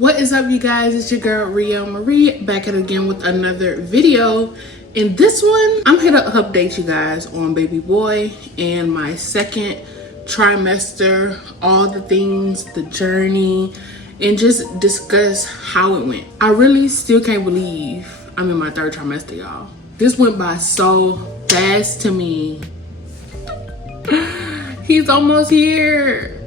What is up, you guys? It's your girl Rio Marie back at it again with another video. In this one, I'm here to update you guys on baby boy and my second trimester, all the things, the journey, and just discuss how it went. I really still can't believe I'm in my third trimester, y'all. This went by so fast to me. He's almost here.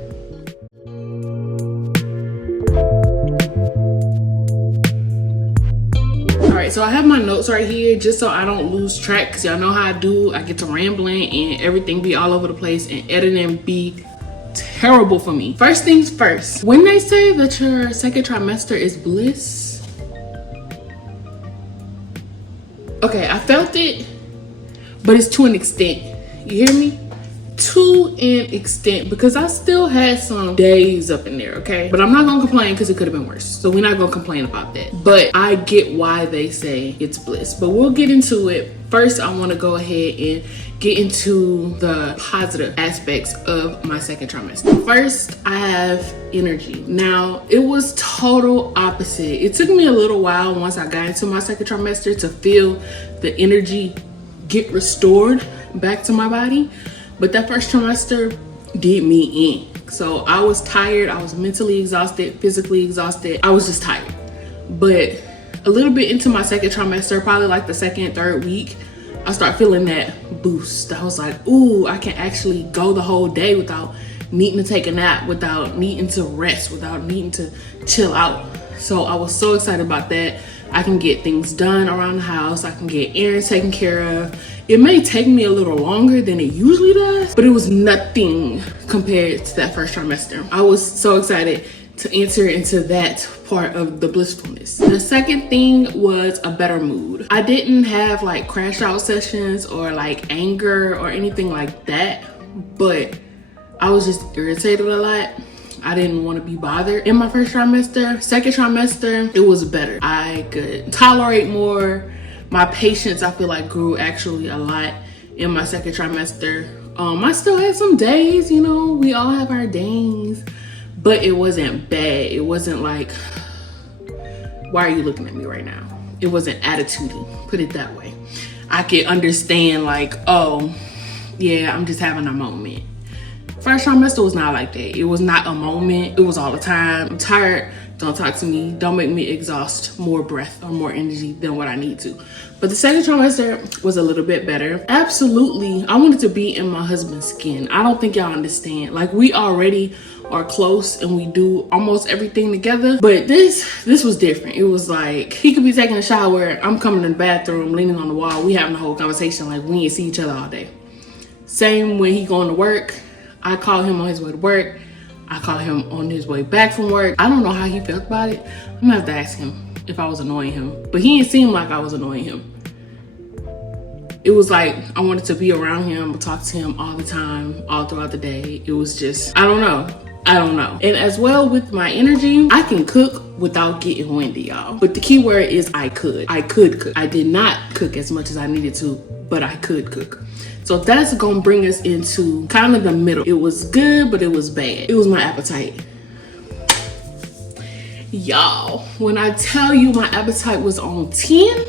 So I have my notes right here just so I don't lose track, because y'all know how I do. I get to rambling and everything be all over the place, and editing be terrible for me. First things first, when they say that your second trimester is bliss, okay, I felt it, but it's to an extent. You hear me? To an extent, because I still had some days up in there, okay? But I'm not gonna complain because it could have been worse. So we're not gonna complain about that. But I get why they say it's bliss. But we'll get into it. First, I wanna go ahead and get into the positive aspects of my second trimester. First, I have energy. Now, it was total opposite. It took me a little while once I got into my second trimester to feel the energy get restored back to my body. But that first trimester did me in. So I was tired, I was mentally exhausted, physically exhausted. I was just tired. But a little bit into my second trimester, probably like the second, third week, I started feeling that boost. I was like, ooh, I can actually go the whole day without needing to take a nap, without needing to rest, without needing to chill out. So I was so excited about that. I can get things done around the house. I can get errands taken care of. It may take me a little longer than it usually does, but it was nothing compared to that first trimester. I was so excited to enter into that part of the blissfulness. The second thing was a better mood. I didn't have like crash out sessions or like anger or anything like that, but I was just irritated a lot. I didn't want to be bothered in my first trimester. Second trimester, it was better. I could tolerate more. My patience, I feel like, grew actually a lot in my second trimester. I still had some days, you know, we all have our days, but it wasn't bad. It wasn't like, why are you looking at me right now? It wasn't attitudey, put it that way. I could understand like, oh, yeah, I'm just having a moment. First trimester was not like that. It was not a moment. It was all the time. I'm tired. Don't talk to me. Don't make me exhaust more breath or more energy than what I need to. But the second trimester was a little bit better. Absolutely, I wanted to be in my husband's skin. I don't think y'all understand. Like, we already are close and we do almost everything together. But this was different. It was like, he could be taking a shower. I'm coming in the bathroom, leaning on the wall. We having a whole conversation like we ain't see each other all day. Same when he going to work. I call him on his way to work. I call him on his way back from work. I don't know how he felt about it. I'm gonna have to ask him if I was annoying him. But he didn't seem like I was annoying him. It was like I wanted to be around him, talk to him all the time, all throughout the day. It was just, I don't know. And as well with my energy, I can cook without getting windy, y'all. But the key word is I could cook. I did not cook as much as I needed to, but I could cook. So that's gonna bring us into kind of the middle. It was good, but it was bad. It was my appetite. Y'all, when I tell you my appetite was on 10,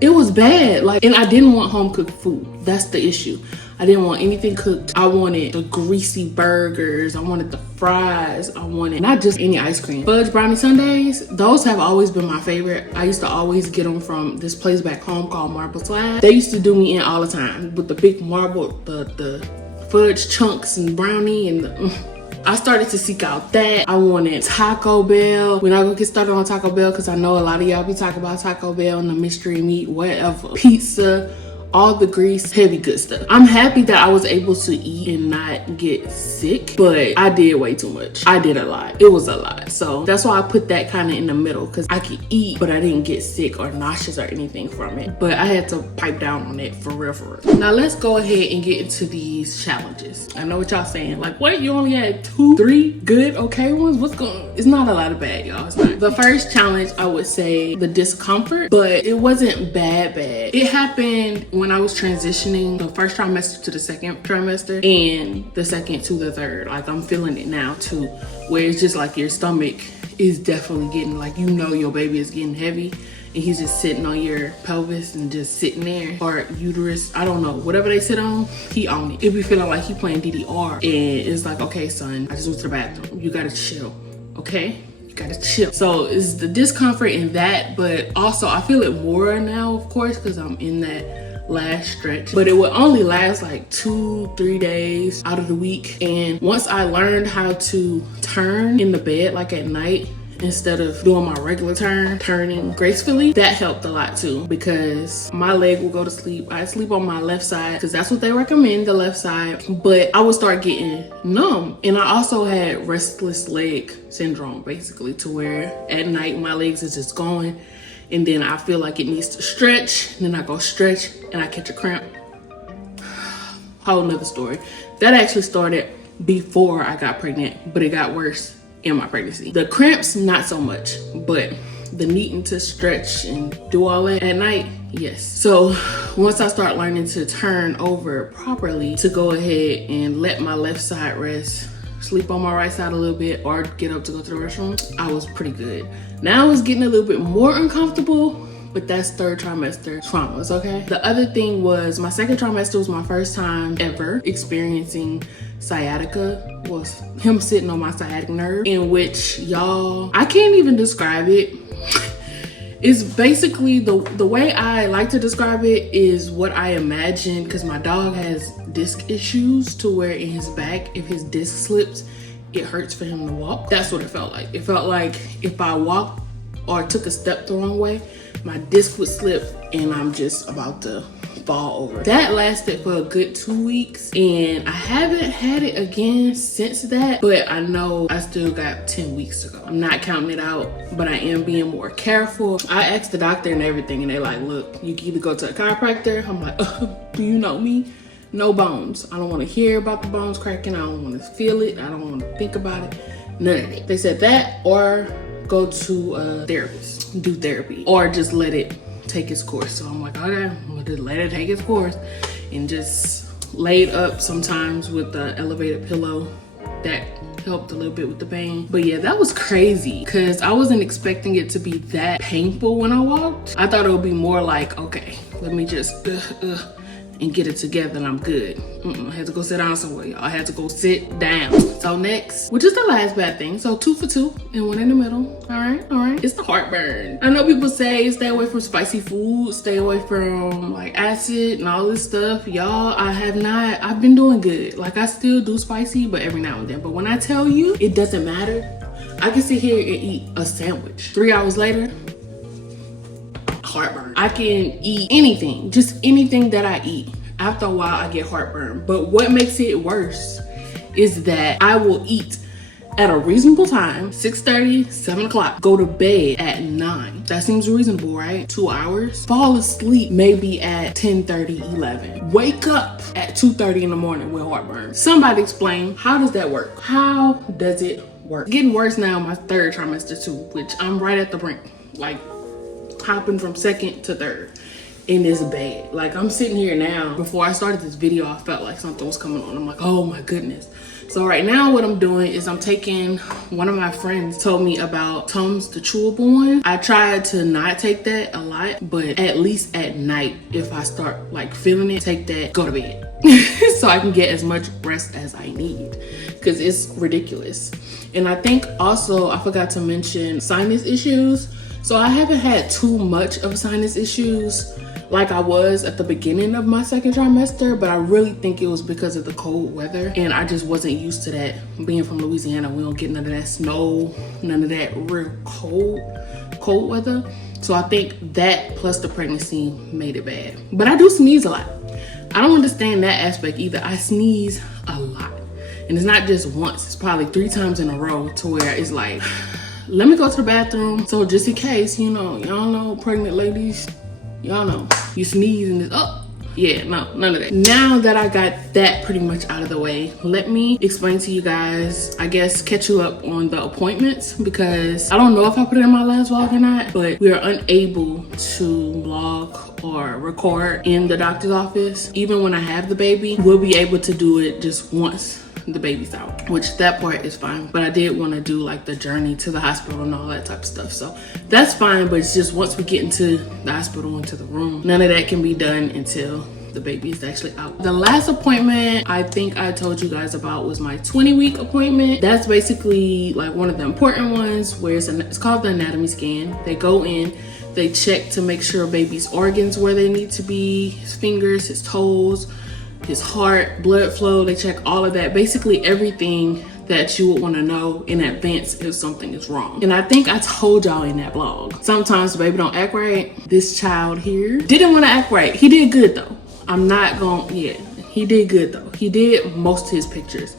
it was bad. Like, and I didn't want home cooked food. That's the issue. I didn't want anything cooked. I wanted the greasy burgers. I wanted the fries. I wanted not just any ice cream. Fudge brownie sundaes, those have always been my favorite. I used to always get them from this place back home called Marble Slab. They used to do me in all the time with the big marble, the fudge chunks and brownie and the, I started to seek out that. I wanted Taco Bell. We're not gonna get started on Taco Bell because I know a lot of y'all be talking about Taco Bell and the mystery meat, whatever. Pizza, all the grease, heavy good stuff. I'm happy that I was able to eat and not get sick, but I did way too much. I did a lot. It was a lot. So that's why I put that kind of in the middle, because I could eat, but I didn't get sick or nauseous or anything from it. But I had to pipe down on it for real, for real. Now let's go ahead and get into these challenges. I know what y'all saying. Like, what? You only had 2, 3 good, okay ones? What's going on? It's not a lot of bad, y'all. It's not. The first challenge, I would say the discomfort, but it wasn't bad. It happened when I was transitioning the first trimester to the second trimester and the second to the third. Like, I'm feeling it now too, where it's just like your stomach is definitely getting, like, you know, your baby is getting heavy and he's just sitting on your pelvis and just sitting there, or uterus, I don't know, whatever they sit on, he on it. It be feeling like he playing DDR, and it's like, okay, son, I just went to the bathroom, you gotta chill, okay? You gotta chill. So it's the discomfort in that, but also I feel it more now, of course, because I'm in that last stretch, but it would only last like 2-3 days out of the week. And once I learned how to turn in the bed, like at night, instead of doing my regular turning gracefully, that helped a lot too, because my leg will go to sleep. I sleep on my left side because that's what they recommend, the left side, but I would start getting numb. And I also had restless leg syndrome, basically, to where at night my legs is just going, and then I feel like it needs to stretch, and then I go stretch and I catch a cramp. Whole nother story. That actually started before I got pregnant, but it got worse in my pregnancy. The cramps, not so much, but the needing to stretch and do all that at night, yes. So once I start learning to turn over properly, to go ahead and let my left side rest, sleep on my right side a little bit, or get up to go to the restroom, I was pretty good. Now I was getting a little bit more uncomfortable, but that's third trimester traumas, okay? The other thing was, my second trimester was my first time ever experiencing sciatica, was him sitting on my sciatic nerve, in which, y'all, I can't even describe it. It's basically, the way I like to describe it is what I imagine, because my dog has disc issues, to where in his back, if his disc slips, it hurts for him to walk. That's what it felt like. It felt like if I walked or took a step the wrong way, my disc would slip and I'm just about to fall over. That lasted for a good 2 weeks, and I haven't had it again since that, but I know I still got 10 weeks to go. I'm not counting it out, but I am being more careful. I asked the doctor and everything, and they're like, look, you can either go to a chiropractor. I'm like, do you know me? No bones. I don't want to hear about the bones cracking. I don't want to feel it. I don't want to think about it. None of it. They said that, or go to a therapist, do therapy, or just let it take its course. So I'm like, okay, I'm gonna just let it take its course, and just laid up sometimes with the elevated pillow. That helped a little bit with the pain. But yeah, that was crazy, because I wasn't expecting it to be that painful when I walked. I thought it would be more like, okay, let me just and get it together and I'm good. I had to go sit down somewhere, y'all. I had to go sit down. So next, which is the last bad thing. So 2 for 2 and 1 in the middle. All right. It's the heartburn. I know people say stay away from spicy food, stay away from like acid and all this stuff. Y'all, I've been doing good. Like, I still do spicy, but every now and then. But when I tell you, it doesn't matter. I can sit here and eat a sandwich. 3 hours later, heartburn. I can eat anything, just anything that I eat. After a while, I get heartburn. But what makes it worse is that I will eat at a reasonable time, 6:30, 7 o'clock, go to bed at 9. That seems reasonable, right? 2 hours. Fall asleep maybe at 10:30, 11. Wake up at 2:30 in the morning with heartburn. Somebody explain, how does that work? How does it work? It's getting worse now, my third trimester too, which I'm right at the brink. Like, hopping from second to third in this bed. Like, I'm sitting here now. Before I started this video, I felt like something was coming on. I'm like, oh my goodness. So right now what I'm doing is I'm taking, one of my friends told me about Tums, the chewable one. I tried to not take that a lot, but at least at night, if I start like feeling it, take that, go to bed. So I can get as much rest as I need, because it's ridiculous. And I think also, I forgot to mention sinus issues. So I haven't had too much of sinus issues like I was at the beginning of my second trimester, but I really think it was because of the cold weather, and I just wasn't used to that. Being from Louisiana, we don't get none of that snow, none of that real cold weather. So I think that plus the pregnancy made it bad. But I do sneeze a lot. I don't understand that aspect either. I sneeze a lot, and it's not just once, it's probably 3 times in a row, to where it's like, let me go to the bathroom. So just in case, you know, y'all know, pregnant ladies, y'all know, you sneeze and it's, oh, Yeah, no, none of that. Now that I got that pretty much out of the way, let me explain to you guys, I guess catch you up on the appointments, because I don't know if I put it in my last vlog or not, but we are unable to vlog or record in the doctor's office. Even when I have the baby, we'll be able to do it just once the baby's out, which that part is fine. But I did want to do like the journey to the hospital and all that type of stuff, so that's fine. But it's just once we get into the hospital, into the room, none of that can be done until the baby is actually out. The last appointment I think I told you guys about was my 20-week appointment. That's basically like one of the important ones, where it's called the anatomy scan. They go in, they check to make sure baby's organs where they need to be, his fingers, his toes, his heart, blood flow. They check all of that, basically everything that you would want to know in advance if something is wrong. And I think I told y'all in that vlog, sometimes the baby don't act right. This child here didn't want to act right. He did good though. I'm not gonna, yeah, he did good though. He did most of his pictures,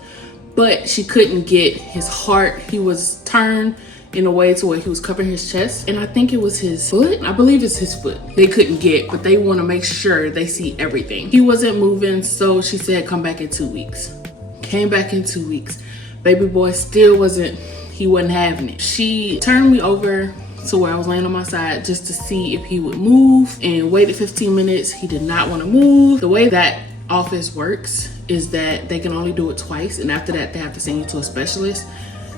but she couldn't get his heart. He was turned in a way to where he was covering his chest, and I think it was his foot. I believe it's his foot. They couldn't get, but they want to make sure they see everything. He wasn't moving, so she said come back in 2 weeks. Came back in 2 weeks. Baby boy still wasn't having it. She turned me over to where I was laying on my side just to see if he would move, and waited 15 minutes. He did not want to move. The way that office works is that they can only do it twice, and after that they have to send you to a specialist,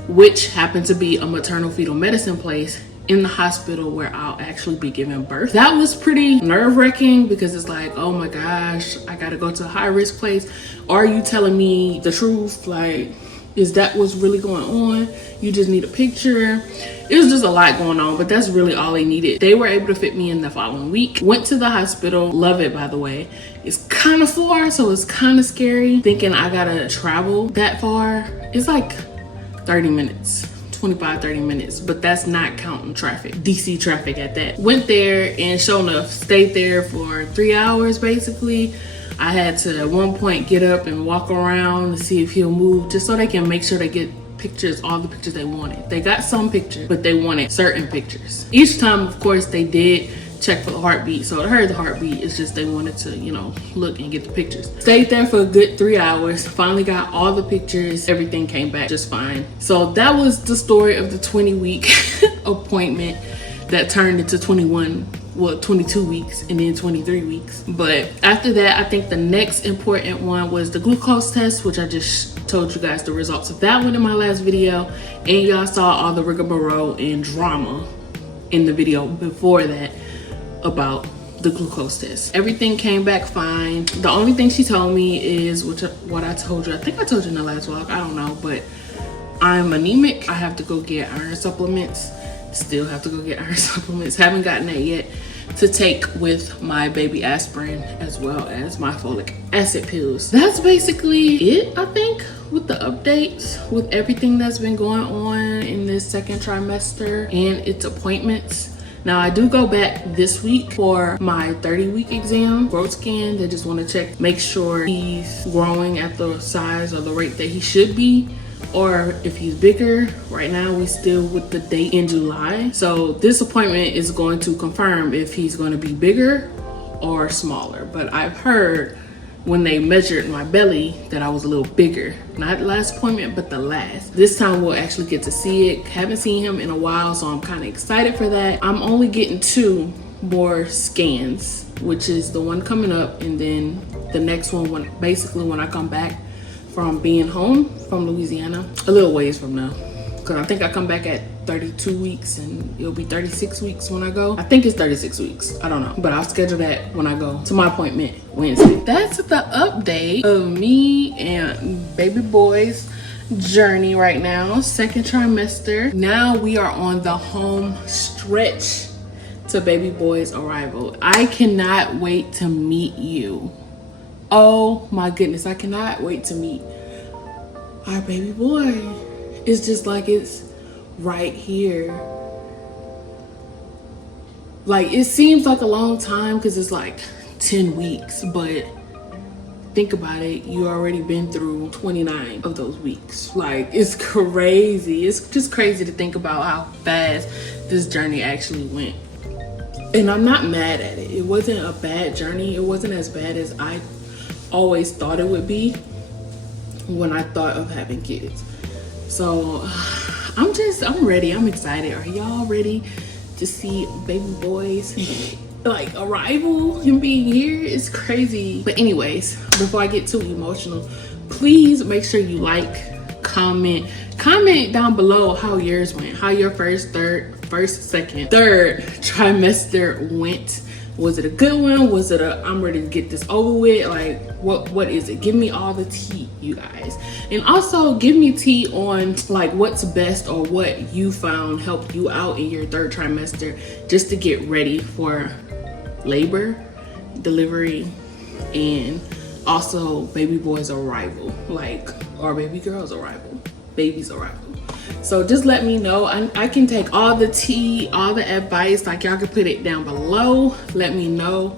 which happened to be a maternal fetal medicine place in the hospital where I'll actually be giving birth. That was pretty nerve-wracking, because it's like, oh my gosh, I gotta go to a high-risk place. Are you telling me the truth? Like, is that what's really going on? You just need a picture. It was just a lot going on, but that's really all they needed. They were able to fit me in the following week. Went to the hospital. Love it, by the way. It's kind of far, so it's kind of scary thinking I gotta travel that far. It's like 30 minutes, 25, 30 minutes, but that's not counting traffic, DC traffic at that. Went there, and sure enough, stayed there for 3 hours basically. I had to at one point get up and walk around to see if he'll move, just so they can make sure they get pictures, all the pictures they wanted. They got some pictures, but they wanted certain pictures. Each time, of course, they did check for the heartbeat, so I heard the heartbeat. It's just they wanted to, you know, look and get the pictures. Stayed there for a good 3 hours, finally got all the pictures. Everything came back just fine. So that was the story of the 20-week appointment that turned into 22 weeks and then 23 weeks. But after that, I think the next important one was the glucose test, which I just told you guys the results of that one in my last video, and y'all saw all the rigmarole and drama in the video before that about the glucose test. Everything came back fine. The only thing she told me is what I told you. I think I told you in the last vlog, I don't know, but I'm anemic. I have to go get iron supplements. Still have to go get iron supplements. Haven't gotten that yet, to take with my baby aspirin as well as my folic acid pills. That's basically it, I think, with the updates, with everything that's been going on in this second trimester and its appointments. Now, I do go back this week for my 30-week exam, growth scan. They just want to check, make sure he's growing at the size or the rate that he should be, or if he's bigger. Right now we still with the date in July, so this appointment is going to confirm if he's going to be bigger or smaller. But I've heard when they measured my belly that I was a little bigger. Not the last appointment, but the last. This time we'll actually get to see it. Haven't seen him in a while, so I'm kind of excited for that. I'm only getting 2 more scans, which is the one coming up, and then the next one when I come back from being home from Louisiana, a little ways from now, because I think I come back at 32 weeks and it'll be 36 weeks when I go. I think it's 36 weeks, I don't know, but I'll schedule that when I go to my appointment Wednesday. That's the update of me and baby boy's journey right now, second trimester. Now we are on the home stretch to baby boy's arrival. I cannot wait to meet you. Oh my goodness, I cannot wait to meet our baby boy. It's just like it's right here. Like, it seems like a long time because it's like 10 weeks, but think about it, you already been through 29 of those weeks. Like, it's crazy. It's just crazy to think about how fast this journey actually went. And I'm not mad at it. It wasn't a bad journey. It wasn't as bad as I always thought it would be when I thought of having kids. So I'm ready. I'm excited. Are y'all ready to see baby boys like arrival and being here? It's crazy. But anyways, before I get too emotional, please make sure you like, comment down below how yours went, how your first, second, third trimester went. Was it a good one? Was it a I'm ready to get this over with? Like what is it? Give me all the tea, you guys. And also give me tea on like what's best or what you found helped you out in your third trimester just to get ready for labor, delivery, and also baby boy's arrival, like, or baby girl's arrival, baby's arrival. So just let me know. I can take all the tea, all the advice, like y'all can put it down below. Let me know.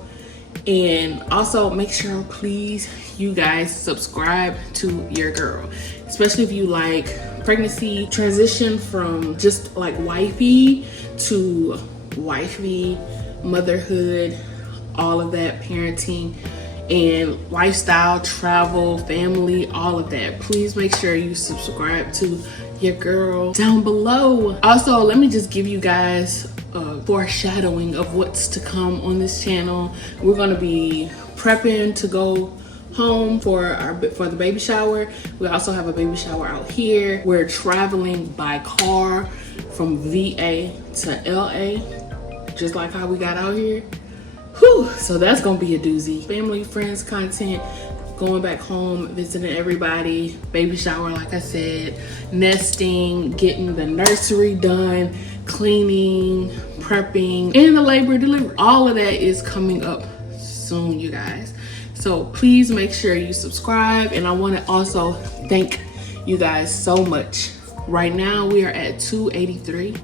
And also make sure, please, you guys subscribe to your girl, especially if you like pregnancy, transition from just like wifey to wifey, motherhood, all of that, parenting and lifestyle, travel, family, all of that. Please make sure you subscribe to your girl down below. Also, let me just give you guys a foreshadowing of what's to come on this channel. We're gonna be prepping to go home for the baby shower. We also have a baby shower out here. We're traveling by car from VA to LA, just like how we got out here. Whew, so that's gonna be a doozy. Family, friends, content, going back home, visiting everybody, baby shower, like I said, nesting, getting the nursery done, cleaning, prepping, and the labor delivery. All of that is coming up soon, you guys. So please make sure you subscribe. And I want to also thank you guys so much. Right now we are at 283,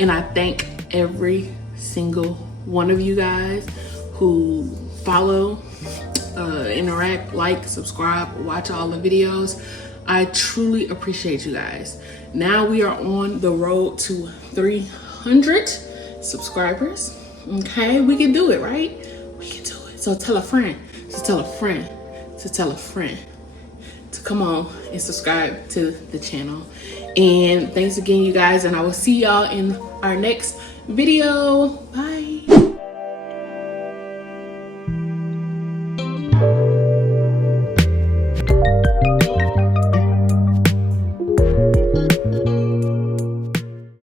and I thank every single one of you guys who follow, interact, like, subscribe, watch all the videos. I truly appreciate you guys. Now we are on the road to 300 subscribers. Okay, we can do it, right? We can do it. So tell a friend to tell a friend to tell a friend to come on and subscribe to the channel. And thanks again, you guys, and I will see y'all in our next video. Bye.